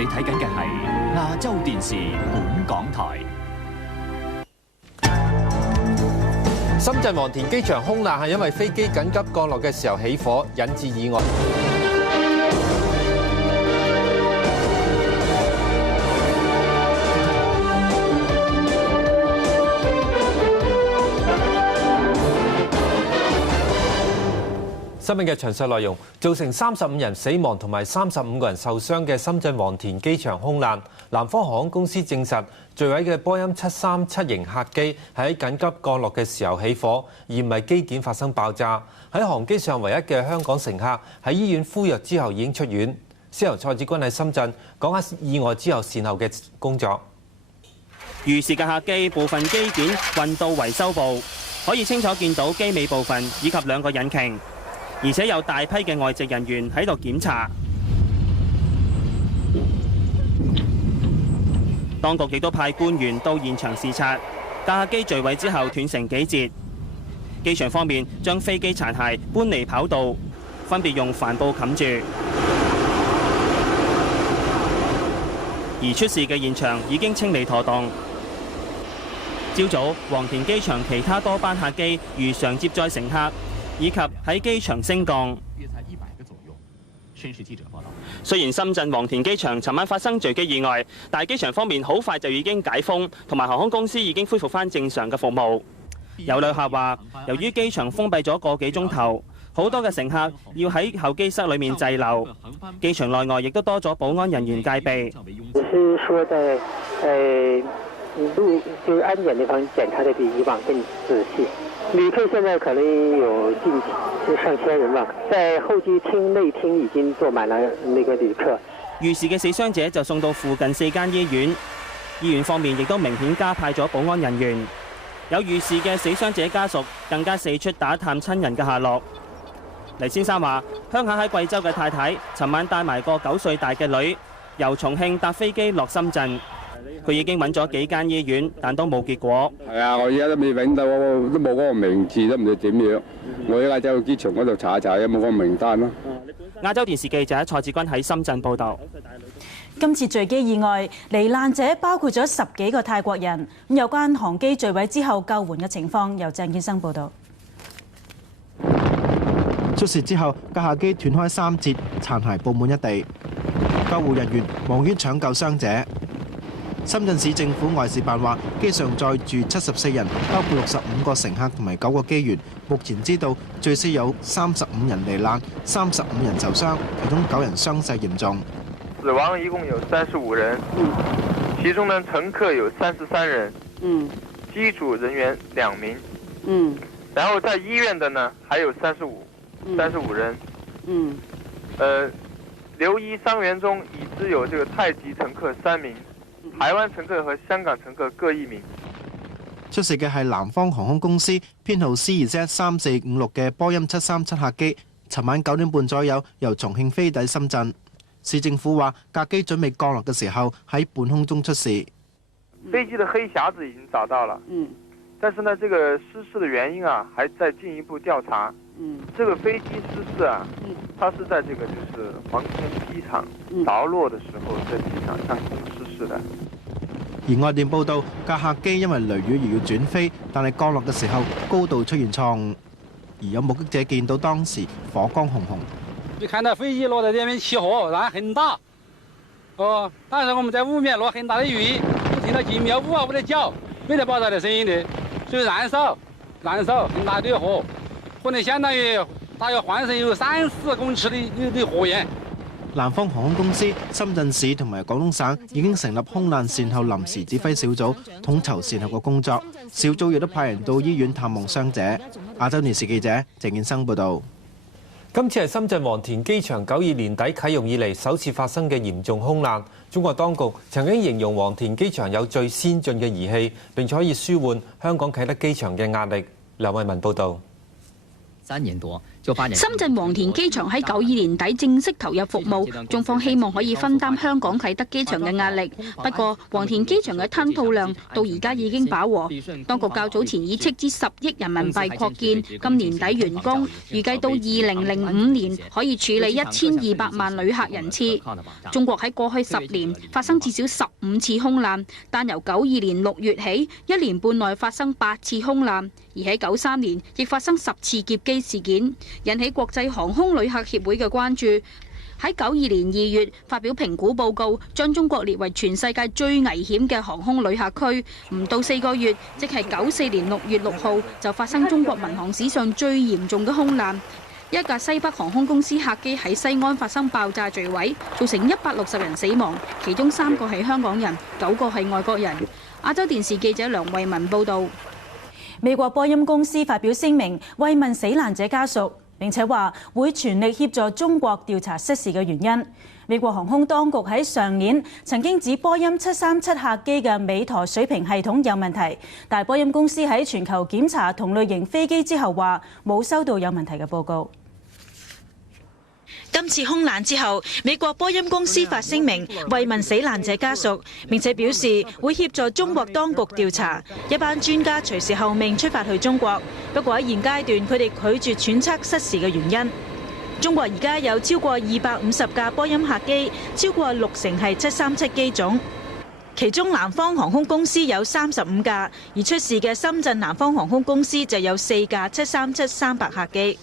你睇緊嘅係亞洲電視本港台。深圳黃田機場空難係因為飛機緊急降落嘅時候起火，引致意外。新聞嘅詳細內容，造成35人死亡同埋35個人受傷嘅深圳黃田機場空難，南方航空公司證實墜毀嘅波音737型客機喺緊急降落嘅時候起火，而唔係機件發生爆炸。喺航機上唯一嘅香港乘客喺醫院敷藥之後已經出院。先由蔡志軍喺深圳講下意外之後善後嘅工作。遇事嘅客機部分機件運到維修部，可以清楚見到機尾部分以及兩個引擎。而且有大批嘅外籍人員喺度檢查，當局亦都派官員到現場視察。架客機墜毀之後斷成幾截，機場方面將飛機殘骸搬離跑道，分別用帆布冚住。而出事嘅現場已經清理妥當。朝早，黃田機場其他多班客機如常接載乘客，以及喺機場升降。雖然深圳黃田機場尋晚發生墜機意外，但係機場方面好快就已經解封，同埋航空公司已經恢復返正常嘅服務。有旅客話，由於機場封閉咗個幾鐘頭，好多嘅乘客要喺候機室裡面滯留，機場內外亦都多咗保安人員戒備。是說在就是安檢地方檢查得比以往更仔細。旅客現在可能有近上千人了，在候機廳內廳已經坐滿了那個旅客。遇事嘅死傷者就送到附近4間醫院，醫院方面亦都明顯加派咗保安人員。有遇事嘅死傷者家屬更加四出打探親人嘅下落。黎先生話：鄉下喺貴州嘅太太，尋晚帶埋個9歲大嘅女，由重慶搭飛機落深圳。佢已經揾咗幾間醫院，但都冇結果。係啊，我而家都未揾到，都冇嗰個名字，都唔知點樣。我而家走去機場嗰度查一查，有冇嗰個名單咯。亞洲電視記者蔡志軍喺深圳報導。今次墜機意外，罹難者包括咗10幾個泰國人。咁有關航機墜毀之後救援嘅情況，由鄭建生報導。出事之後，架客機斷開3節，殘骸佈滿一地。救護人員忙於搶救傷者。深圳市政府外事辦話，機上載住74人，包括65個乘客同埋9個機員。目前知道最少有35人罹難，35人受傷，其中9人傷勢嚴重。死亡一共有35人，其中呢乘客有33人，機組人員2名，然後在醫院的呢還有35人，留醫傷員中已知有這個泰籍乘客3名。台灣乘客和香港乘客各1名。出事嘅係南方航空公司編號 CZ3456嘅波音737客機，尋晚9點半左右由重慶飛抵深圳。市政府話，架機準備降落嘅時候喺半空中出事。飛機的黑匣子已經找到了，但是呢，這個失事的原因啊，還在進一步調查。這個飛機失事啊，它是在這個就是黃田機場着落的時候，在機場上空失事的。而外電報道，架客機因為雷雨而要轉飛，但係降落嘅時候高度出現錯誤。而有目擊者見到當時火光紅紅。就看到飛機落在這邊起火，然後很大。當時我們在屋面落很大的雨，就聽到幾秒5啊5的叫，沒得爆炸的聲音的，所以燃燒很大的火。可能相當於大約換成有3-4公尺的火焰。南方航空公司、深圳市同埋廣東省已經成立空難善後臨時指揮小組，統籌善後嘅工作。小組亦都派人到醫院探望傷者。亞洲電視記者鄭建生報導。今次係深圳黃田機場92年底啟用以嚟首次發生嘅嚴重空難。中國當局曾經形容黃田機場有最先進嘅儀器，並且可以舒緩香港啟德機場嘅壓力。梁慧文報導。3年多，深圳黃田機場喺92年底正式投入服務，中方希望可以分擔香港啟德機場嘅壓力。不過，黃田機場嘅吞吐量到而家已經飽和。當局較早前已斥資10億人民幣擴建，今年底完工，預計到2005年可以處理1200萬旅客人次。中國喺過去10年發生至少15次空難，但由92年6月起，1年半內發生8次空難，而喺93年亦發生10次劫機事件，引起國際航空旅客協會嘅關注。喺92年2月發表評估報告，將中國列為全世界最危險嘅航空旅客區。唔到4個月，即係94年6月6號，就發生中國民航史上最嚴重嘅空難。一架西北航空公司客機喺西安發生爆炸墜毀，造成160人死亡，其中3個係香港人，9個係外國人。亞洲電視記者梁慧文報導。美國波音公司發表聲明慰問死難者家屬，並且話會全力協助中國調查失事嘅原因。美國航空當局喺上年曾經指波音737客機嘅尾舵水平系統有問題，但波音公司喺全球檢查同類型飛機之後話冇收到有問題嘅報告。今次空難之後，美國波音公司發聲明慰問死難者家屬，並且表示會協助中國當局調查。一班專家隨時候命出發去中國，不過喺現階段佢哋拒絕揣測失事嘅原因。中國而家有超過250架波音客機，超過60%係737機種，其中南方航空公司有35架，而出事嘅深圳南方航空公司就有4架737-300客機。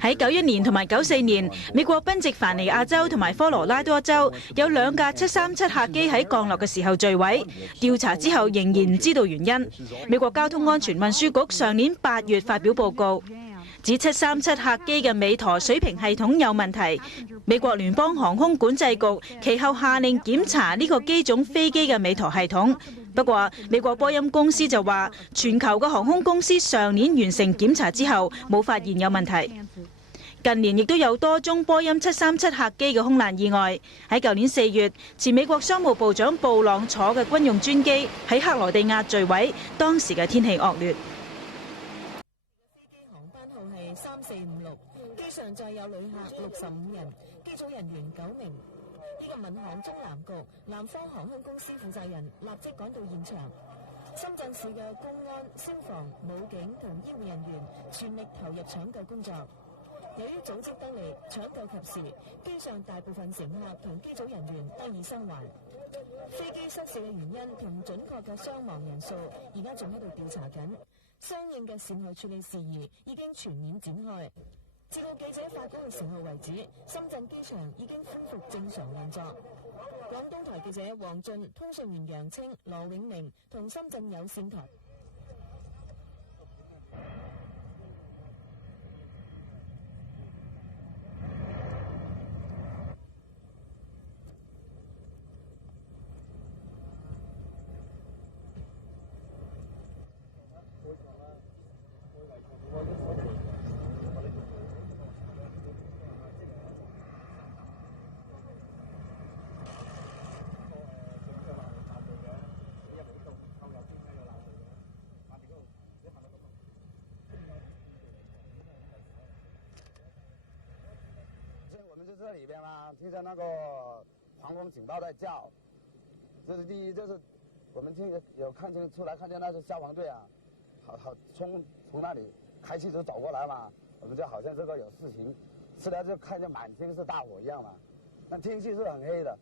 喺91年同埋94年，美國賓夕凡尼亞州同埋科羅拉多州有2架737客機喺降落嘅時候墜毀，調查之後仍然唔知道原因。美國交通安全運輸局上年8月發表報告，指737客機嘅尾舵水平系統有問題。美國聯邦航空管制局其後下令檢查呢個機種飛機嘅尾舵系統。不過，美國波音公司就話，全球嘅航空公司上年完成檢查之後冇發現有問題。近年亦都有多宗波音737客機嘅空難意外。喺舊年4月，前美國商務部長布朗坐嘅軍用專機喺克羅地亞墜毀，當時嘅天氣惡劣。3456，機上載有旅客65人，機組人員9名。呢個民航中南局南方航空公司負責人立即趕到現場。深圳市嘅公安、消防、武警同醫護人員全力投入搶救工作。由於組織得嚟，搶救及時，機上大部分乘客同機組人員得以生還。飛機失事嘅原因同準確嘅傷亡人數，而家仲喺度調查緊。相應嘅善後處理事宜已經全面展開。至到記者發稿嘅時候為止，深圳機場已經恢復正常運作。廣東台記者黃俊、通訊員楊清、羅永明同深圳有線台。这里边呢，听着那个防空警报在叫，这是第一，这是我们有看见出来，看见那是消防队啊，好从那里开汽车走过来嘛，我们就好像这个有事情，出来就看见满天是大火一样嘛，那天气是很黑的。